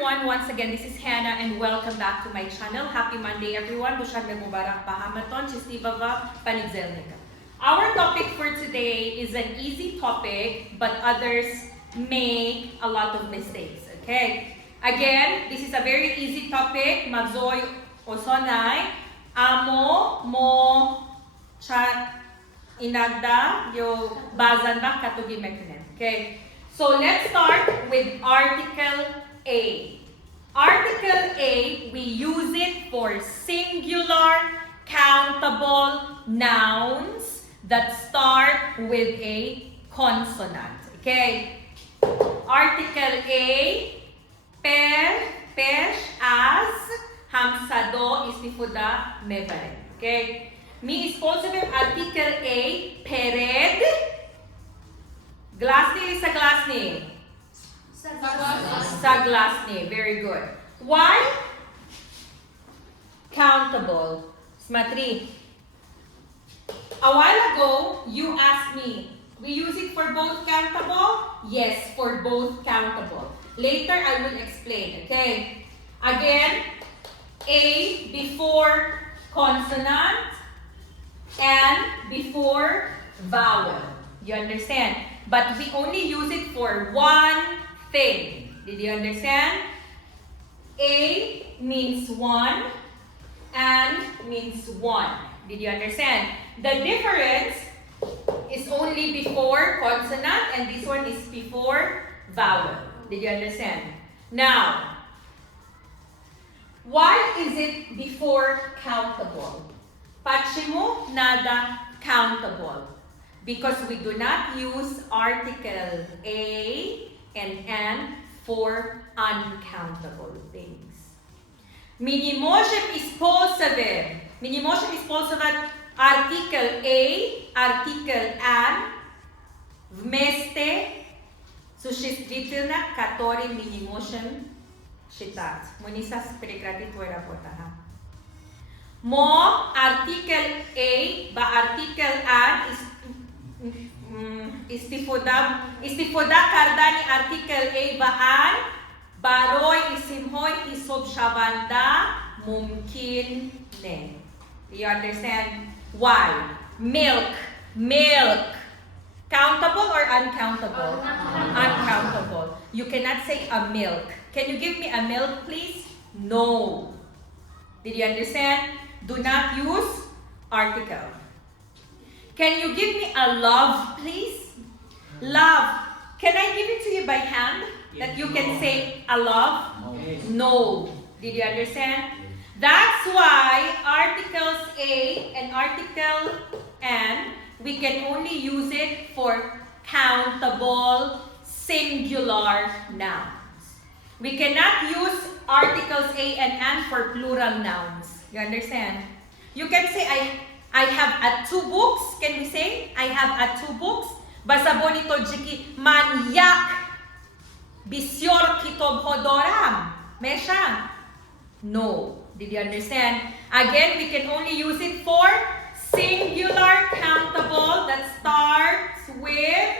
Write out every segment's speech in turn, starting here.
everyone, once again this is Hannah and welcome back to my channel. Happy Monday everyone. Dushanbe Mubarak Bahamaton, Chistivava Panigzelnika. Our topic for today is an easy topic, but others make a lot of mistakes. Okay? Again, this is a very easy topic. Magzoy osonay amo mo chat inagda yo bazan na katugi meknen. Okay? So let's start with Article A. Article A, we use it for singular countable nouns that start with a consonant. Okay? Article A, pesh, as, hamsado, istifuda, mevare. Okay? Mi используем Article A, pered, Glasny sa glasny? Sa glasny. Very good. Why? Countable. Smatri. A while ago, you asked me, we use it for both countable? Yes, for both countable. Later, I will explain. Okay? Again, A before consonant and before vowel. You understand? But we only use it for one thing. Did you understand? A means one and means one. Did you understand? The difference is only before consonant and this one is before vowel. Did you understand? Now, why is it before countable? Почему nada countable? Because we do not use Article A and N for uncountable things. Мы не можем использовать Article A, Article N вместе существительных, которые мы не можем считать. Мы не прекратим твою работу. Mo Article A ba Article N istifoda karda ni Article A baan baroy isimhoy isobshabanda mumkin ne. Do you understand why? Milk. Countable or uncountable? Uncountable. You cannot say a milk. Can you give me a milk, please? No. Did you understand? Do not use article. Can you give me a love, please? Love. Can I give it to you by hand? That you can say a love? No. Did you understand? That's why articles A and article N, we can only use it for countable singular nouns. We cannot use articles A and N for plural nouns. You understand? You can say, I have 2 books. Can we say, I have 2 books? Zaboni to jiki manyak bisyor kitob hodoram. Mesha? No. Did you understand? Again, we can only use it for singular countable that starts with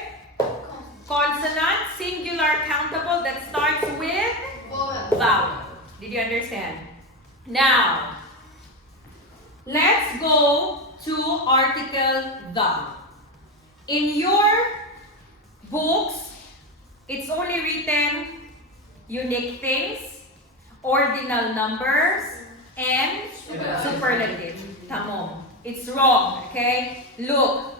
consonant. Singular countable that starts with vowel. Did you understand? Now, let's go to article the. In your books, it's only written unique things, ordinal numbers, and superlative. Tamom. It's wrong, okay? Look.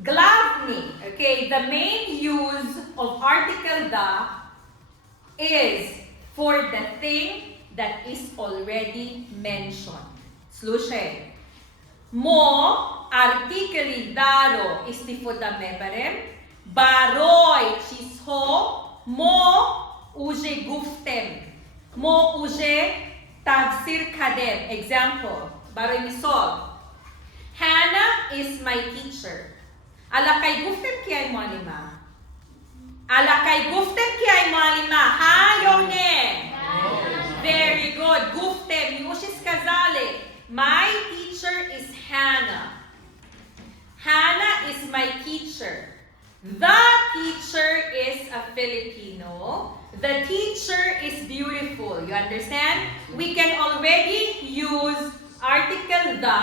Glavni, okay? The main use of article the is for the thing that is already mentioned. Slušaj. Mo artikeli daro istifoda mebarem, baroj čisho, mo uže guftem, mo uže tafsir kadem. Example, baroj misol. Hannah is my teacher. Alakay guftem kiyay muallima. Alakay guftem kiyay muallima. Hayo ne. Very good. Guftem. Yushis kazale. My teacher is Hannah. Hannah is my teacher. The teacher is a Filipino. The teacher is beautiful. You understand? We can already use article the.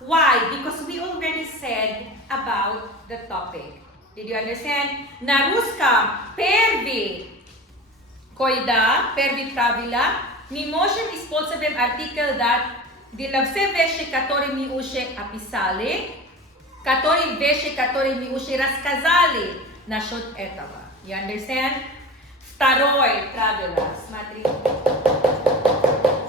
Why? Because we already said about the topic. Did you understand? На русском первый, когда первый правило, мы можем использовать артикль да для все вещи, которые мы уже описали, которые вещи, которые мы уже рассказали насчет этого. You understand? Второе правило, смотри.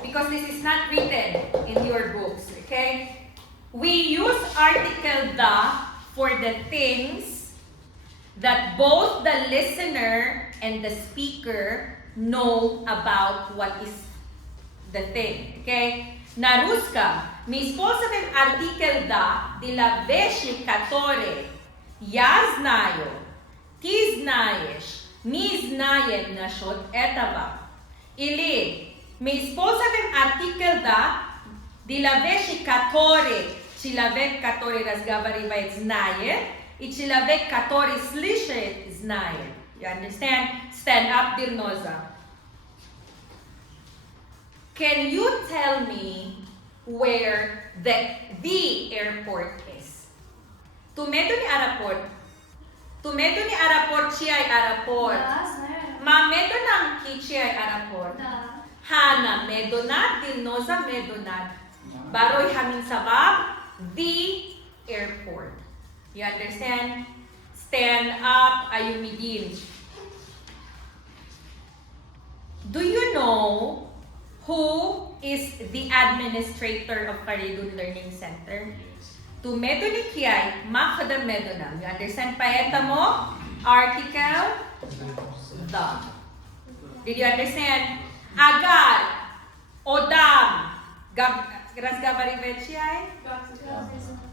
Because this is not written in your books, okay? We use article the for the things that both the listener and the speaker know about what is the thing, okay? На русском мы используем артикль да для вещи, которые я знаю, ты знаешь, мы знаем насчет этого. Или мы используем артикль да для вещи, которые человек, который разговаривает, знает, и человек, который слышит, знает. You understand? Stand up, Dirnoza. Can you tell me where the airport is? Tu medo ni airport. Tu medo ni airport чья airport? Да, знаю. Ма medo nam ki чья airport? Да. Ҳанна медонад, Дилноза медонад. Барои ҳамин сабаб the airport. You understand? Stand up, Ayumidin. Do you know who is the administrator of Faridun Learning Center? Tu medoni kiai, makada medonam. You understand? Paetamo, article, the. Did you understand? Agar, odam, razgavarivet chiai?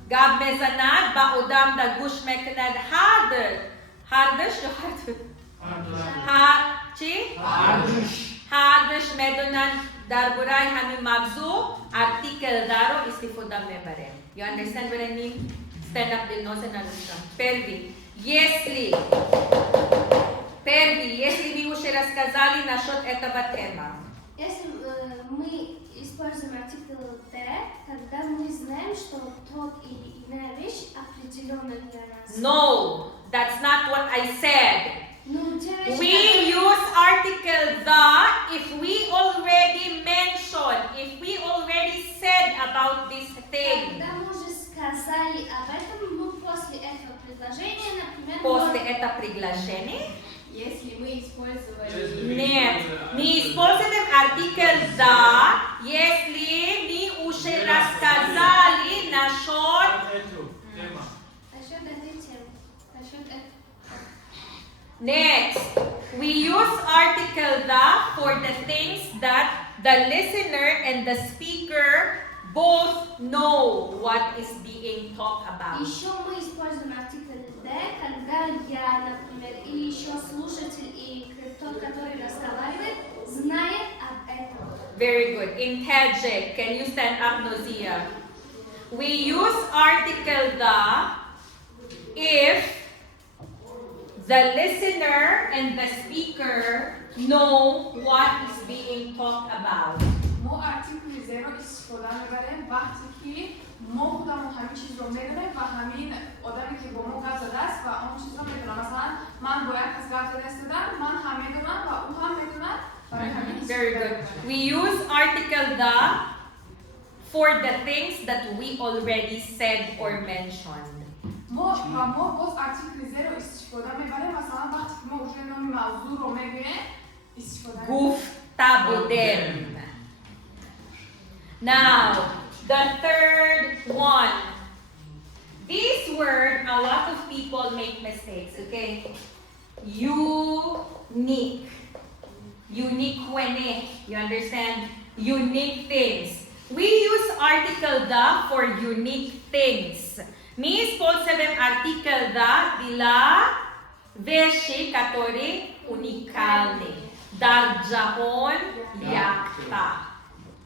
Gab mezanad, ba odam da gush mekanad hard. Hardish, chi? Hardish medonan darburai hami mabzu article daro istifodam mebarem. You understand what I mean? Stand up del nose and understand. Pervi. Если вы уже рассказали насчет этого тема. Если мы используем артикль «the», тогда мы знаем, что тот или иная вещь определенна для нас. No, that's not what I said. Ну, те вещи, We use article the if we already mentioned, if we already said about this thing. Когда мы уже сказали об этом, мы после этого предложения, например, После этого предложения. если мы использовали... Нет, мы используем артикль «да», если мы уже рассказали насчет... Насчет этой темы. Насчет этого. Next, we use article «да» for the things that the listener and the speaker both know what is being talked about. Еще мы используем артикль «the», когда я, например, или еще слушатель и тот, который разговаривает, знает об этом. Very good. In Tajik, can you stand up, Nozia? We use article «the» if the listener and the speaker know what is being talked about. ما ارتیکل زیرو استفاده میبریم وقتی که ما خودمون همین چیز رو میدونیم و همین آدمی که با ما گپ زده است و اون چیز رو میدونم. مثلا من باید از گپ زده استادم، من هم میدونم و او هم میدوند. برای همین Very good. We use article «the» for the things that we already said or mentioned. ما باز ارتیکل زیرو استفاده میبریم. مثلا وقتی که ما уже نام موضوع رو میگوییم استفاده میبریم. Gufta bodem. Now, the third one. This word, a lot of people make mistakes, okay? Unique. Unique. You understand? Unique things. We use article «the» for unique things. Мы используем артикль «да» для вещи, которые уникальны. Дарджаон якта.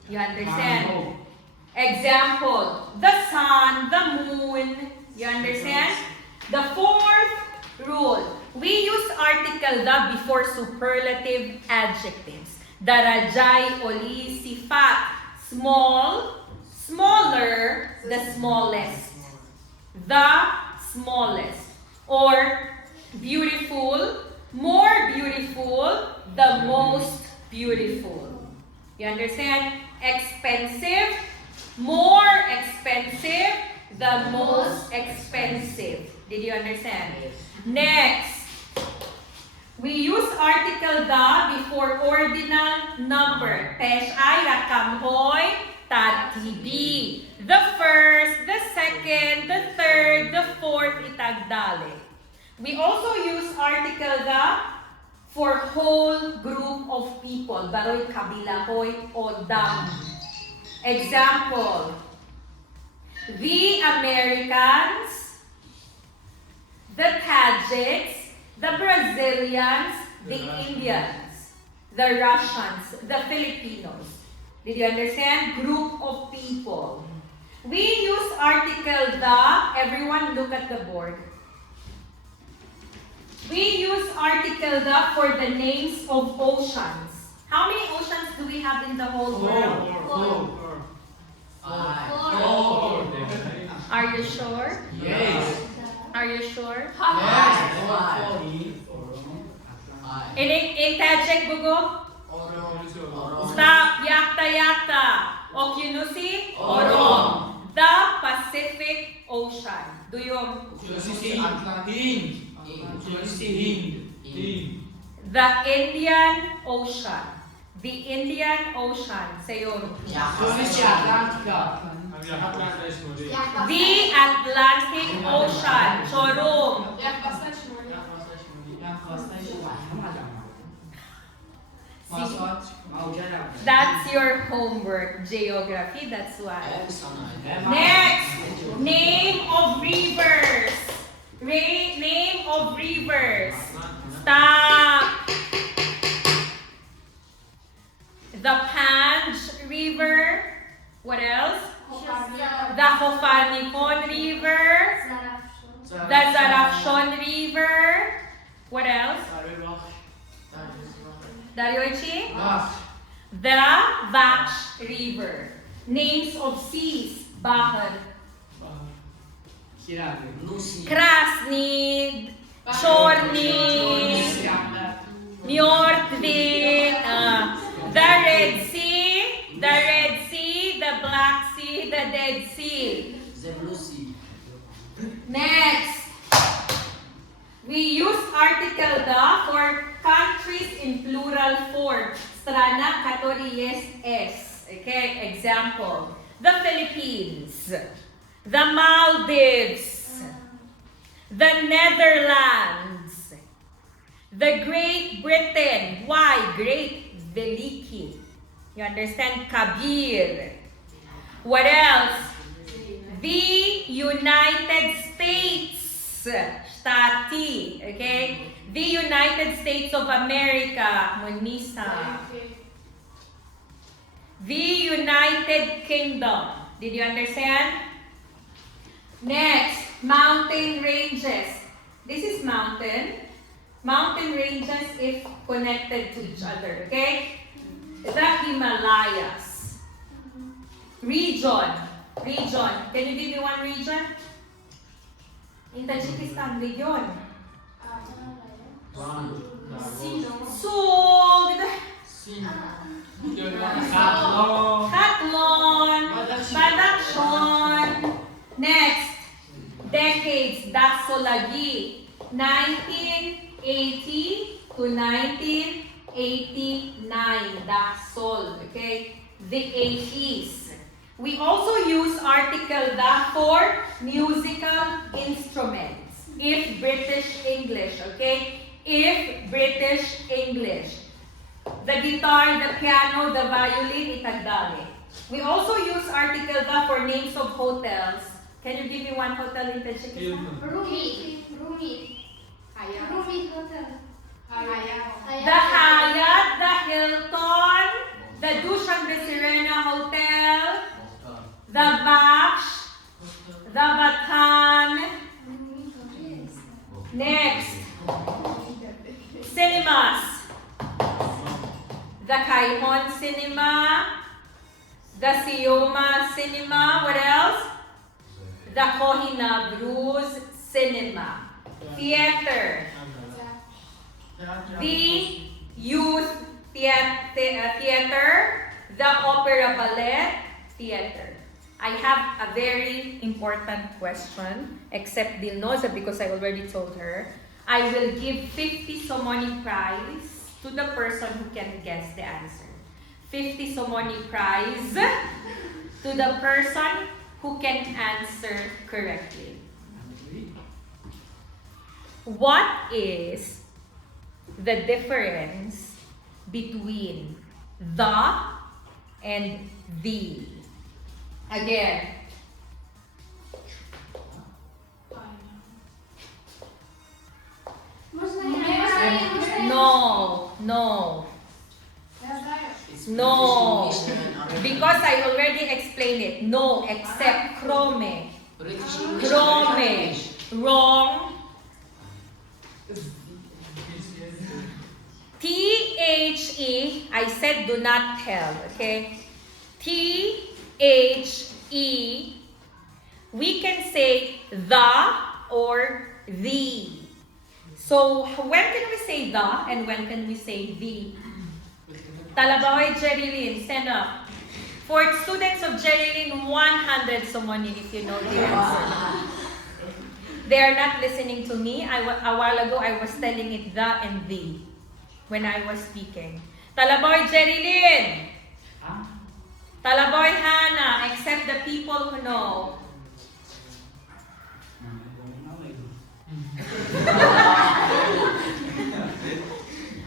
You understand? Example, the sun, the moon. You understand? The fourth rule. We use article the before superlative adjectives. Darajay, oli, sifat. Small, smaller, the smallest. The smallest. Or beautiful, more beautiful, the most beautiful. You understand? Expensive, more expensive, the most expensive. Did you understand? Next, we use article the before ordinal number. Pesh ay rakam hoy tartibi. The first, the second, the third, the fourth itagdale. We also use article the for whole group of people. Baroy kabilahoy o dam. Example, the Americans, the Tajiks, the Brazilians, the Indians, the Russians, the Filipinos. Did you understand? Group of people. We use article the. Everyone look at the board. We use article the for the names of oceans. How many oceans do we have in the whole world? Four. Are you sure? Yes. Are you sure? Yes. In Tajik bugo? Stop. Yakta. Okinusi? Orom. The Pacific Ocean. Do you? The Indian Ocean. The Indian Ocean. Sayo. The Atlantic Ocean. Chorum. That's your homework. Geography, that's why. Next, name of rivers. Name of rivers. Stop. The Panj River. What else? The Hofanikon River. The Zarafshon River. What else? Daryoichi? The Vaksh River. Names of seas. Bahar. Krasny, Chorny, Myortvi, the Red Sea, the Black Sea, the Dead Sea. The Blue Sea. Next, we use article the for countries in plural form. Strana katori es. Okay, example. The Philippines, the Maldives, the Netherlands, the Great Britain. Why? Great Veliki. You understand? Kabir. What else? The United States. Stati. Okay? The United States of America. Monisa. The United Kingdom. Did you understand? Next, mountain ranges. This is mountain. Mountain ranges if connected to each other, okay? The Himalayas. Region. Can you give me one region? In Tajikistan, region. Suld. Khatlon. Badakhshan. Next, decades. Dasolagi. 1980 to 1989. Dasol. Okay? The 80s. We also use article the for musical instruments. If British English, okay? If British English. The guitar, the piano, the violin, itagdali. We also use article the for names of hotels. Can you give me one hotel in Tajikistan? Rumi Hotel. The Hyatt, the Hilton, the Dushanbe Serena Hotel, the Vaksh, the Vatan. Next, Cinemas. The Kaihon Cinema. The Sioma Cinema. What else? The Kohinabruz Cinema. Theater. The youth theater. The opera ballet theater. I have a very important question, except Dilnoza because I already told her. I will give 50 Somoni prize to the person who can guess the answer. 50 Somoni prize to the person who can answer correctly. What is the difference between the and the? Again. No. No. Because I already explained it. No, except chrome. Chrome. Wrong. T-H-E. I said do not tell, okay? T-H-E. We can say the or the. So when can we say the and when can we say the? Talabahoy Jerilyn, stand up. For students of Jerilyn, 100 Somoni if you know the answer. They are not listening to me. A while ago, I was telling it the and the when I was speaking. Talabahoy Jerilyn. Talabahoy Hannah, except the people who know.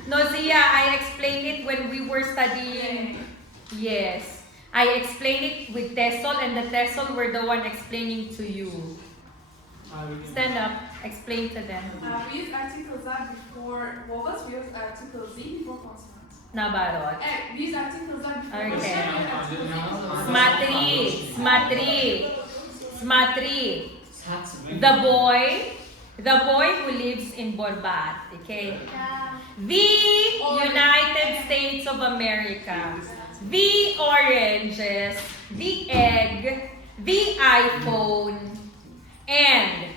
No, Zia, I explained it when we were studying. Yes. I explained it with Tessol, and the Tessol were the one explaining to you. Stand up. Explain to them. We use article Z before vowels. We use article Z before consonants. Nabarot. We use article Z before Okay. consonants. Smatri. The boy who lives in Borbad. Okay. The United States of America. The oranges. The egg. The iPhone. And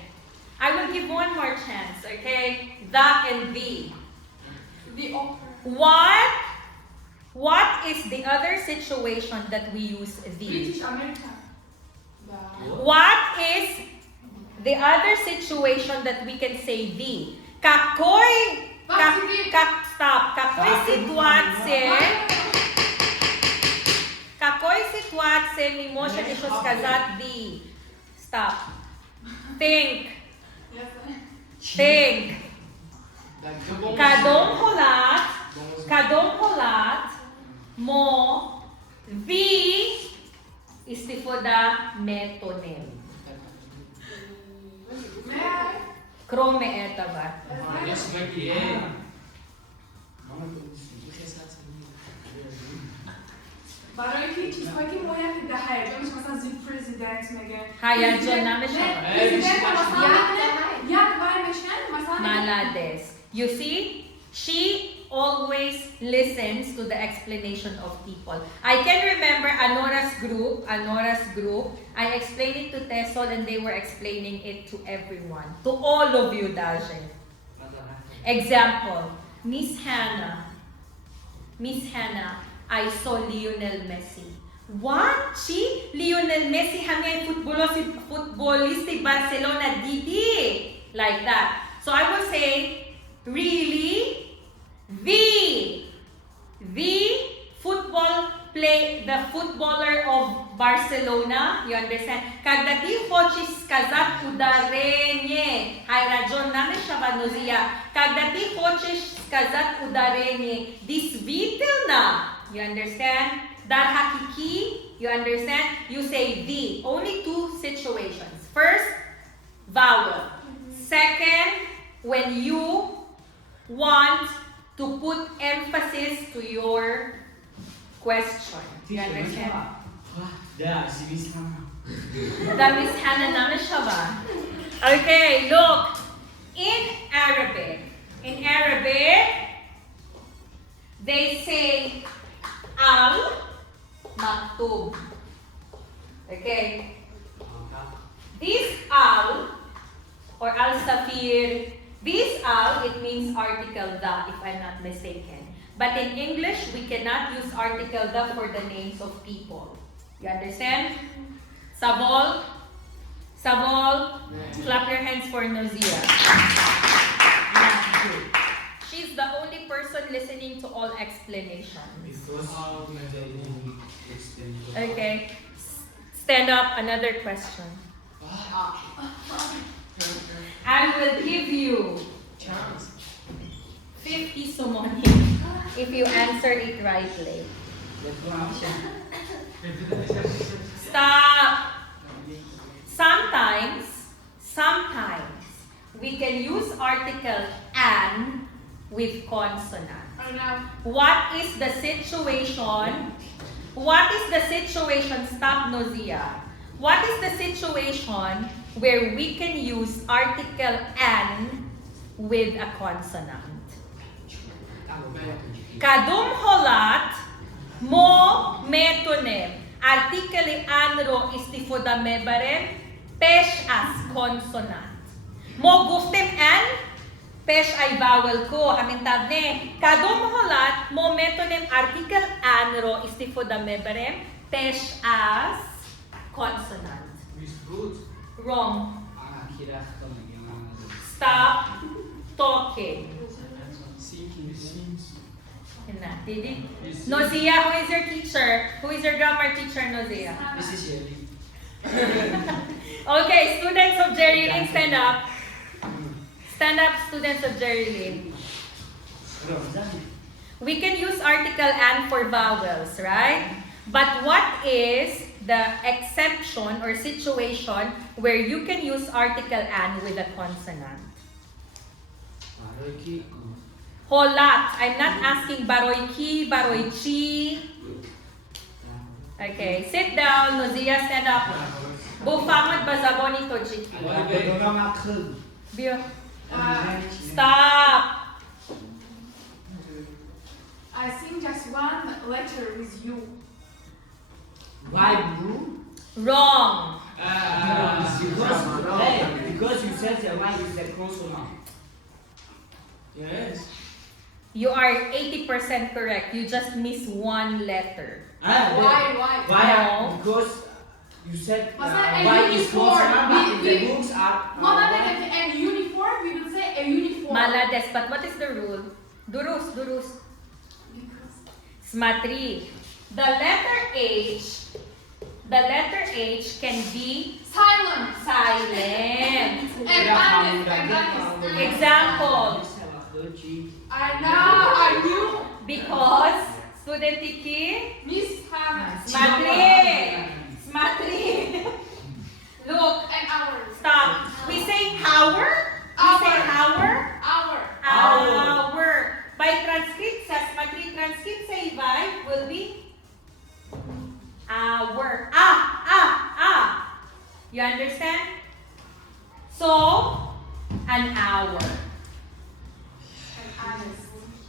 I will give one more chance, okay? The and the. The opera. What is the other situation that we use the? British America. What is the other situation that we can say the? Какой ситуация мы можем еще сказать the? Stop. Think. Kadong holat mo the istifoda metonym. Кроме этого. برای هیچ چیزهایی که باید ده هیجان میشه مثلا زی پرزیدنت میگه هیجان نمیشه. پرزیدنت مثلا یک بار میشن مثلا Malades. You see, she always listens to the explanation of people. I can remember Anora's group. I explained it to Tessol and they were explaining it to everyone. To all of you, Daje. Example, Miss Hannah, I saw Lionel Messi. What? Lionel Messi hanggang futbolista Barcelona didi. Like that. So I will say, really? The footballer of Barcelona, you understand? Когда ты хочешь сказать ударение, хайраджон намешаванозия. Когда ты хочешь сказать ударение, действительно, you understand? Дар hakiki, you understand? You say the. Only two situations. First, vowel. Second, when you want to put emphasis to your question. You understand? Darsi, Miss Ҳанна. The Miss Ҳанна nameshava. Okay, look. In Arabic, They say al maktub. Okay. This al or al-safir, this al, it means article the, if I'm not mistaken. But in English, we cannot use article the for the names of people. You understand? Savol? Savol? Clap your hands for Nozia. She's the only person listening to all explanations. Okay. Stand up. Another question. I will give you 50 sumoni if you answer it rightly. Stop. Sometimes we can use article an with consonant. What is the situation? What is the situation? Stop, Nozia. What is the situation where we can use article an with a consonant? Kadum holat mo metonem. Artikeli anro istifodame barem pesh as consonant. Mo guftem an pesh ay vowel ko. Hamintavne. Kadum holat mo metonem artikel anro istifodame barem pesh as consonant. Wrong. Stop talking. Nozia, who is your teacher? Who is your grammar teacher, Nozia? Mrs. Shirley. Okay, students of Jerry Lynn, stand up. Stand up, students of Jerry Lynn. We can use article and for vowels, right? But what is the exception or situation where you can use article and with a consonant? Holat. I'm not asking baroiki, baroichi. Okay, sit down. Nozia, stand up. Bufamot ba Zaboni tojiki? Stop. I think just one letter with you. Why blue? Wrong. Because you said the Y is the consonant. Yes. You are 80% correct. You just missed one letter. Why? No. Because you said A Y is uniform. consonant, but the books are. No, and uniform, we will say a uniform. Malades, but what is the rule? Durus. Smatri. The letter H can be Silent. silent. And Example. I knew. Because student Tiki. Miss Hannah. Smatri. Look. And ours. Stop. We say hour. Hour. By transcript, sa Smatri transcript sa ibay will be hour. You understand? So, an hour.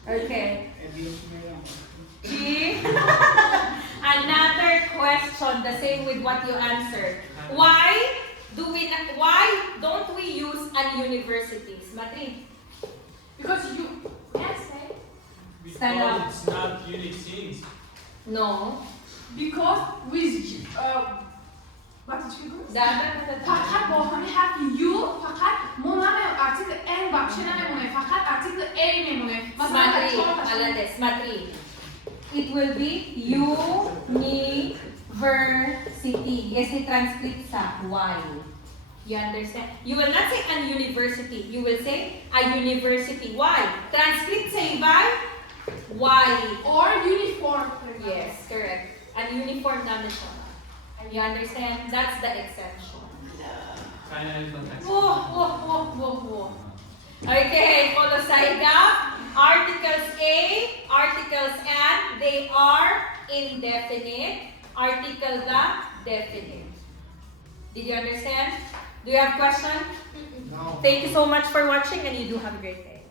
Okay. G. Another question, the same with what you answered. Why don't we use an universities? Matri. Because you can say. Stand up. It's not unique things. No. Because with what did you do? فقط فقط با همین حرف you فقط ما نمیمونه ارتیکل n بخشه نمیمونه فقط ارتیکل a میمونه مثلا Smatri. It will be university. Yes, it transcripts sa Y. You understand? You will not say an university. You will say a university. Why? Transcript say by Y. or uniform. Yes, correct. An uniform namin siya. You understand? That's the exception. Whoa. Okay, follow side up. Articles A, articles and, they are indefinite. Article the, definite. Did you understand? Do you have questions? No. Thank you so much for watching and you do have a great day.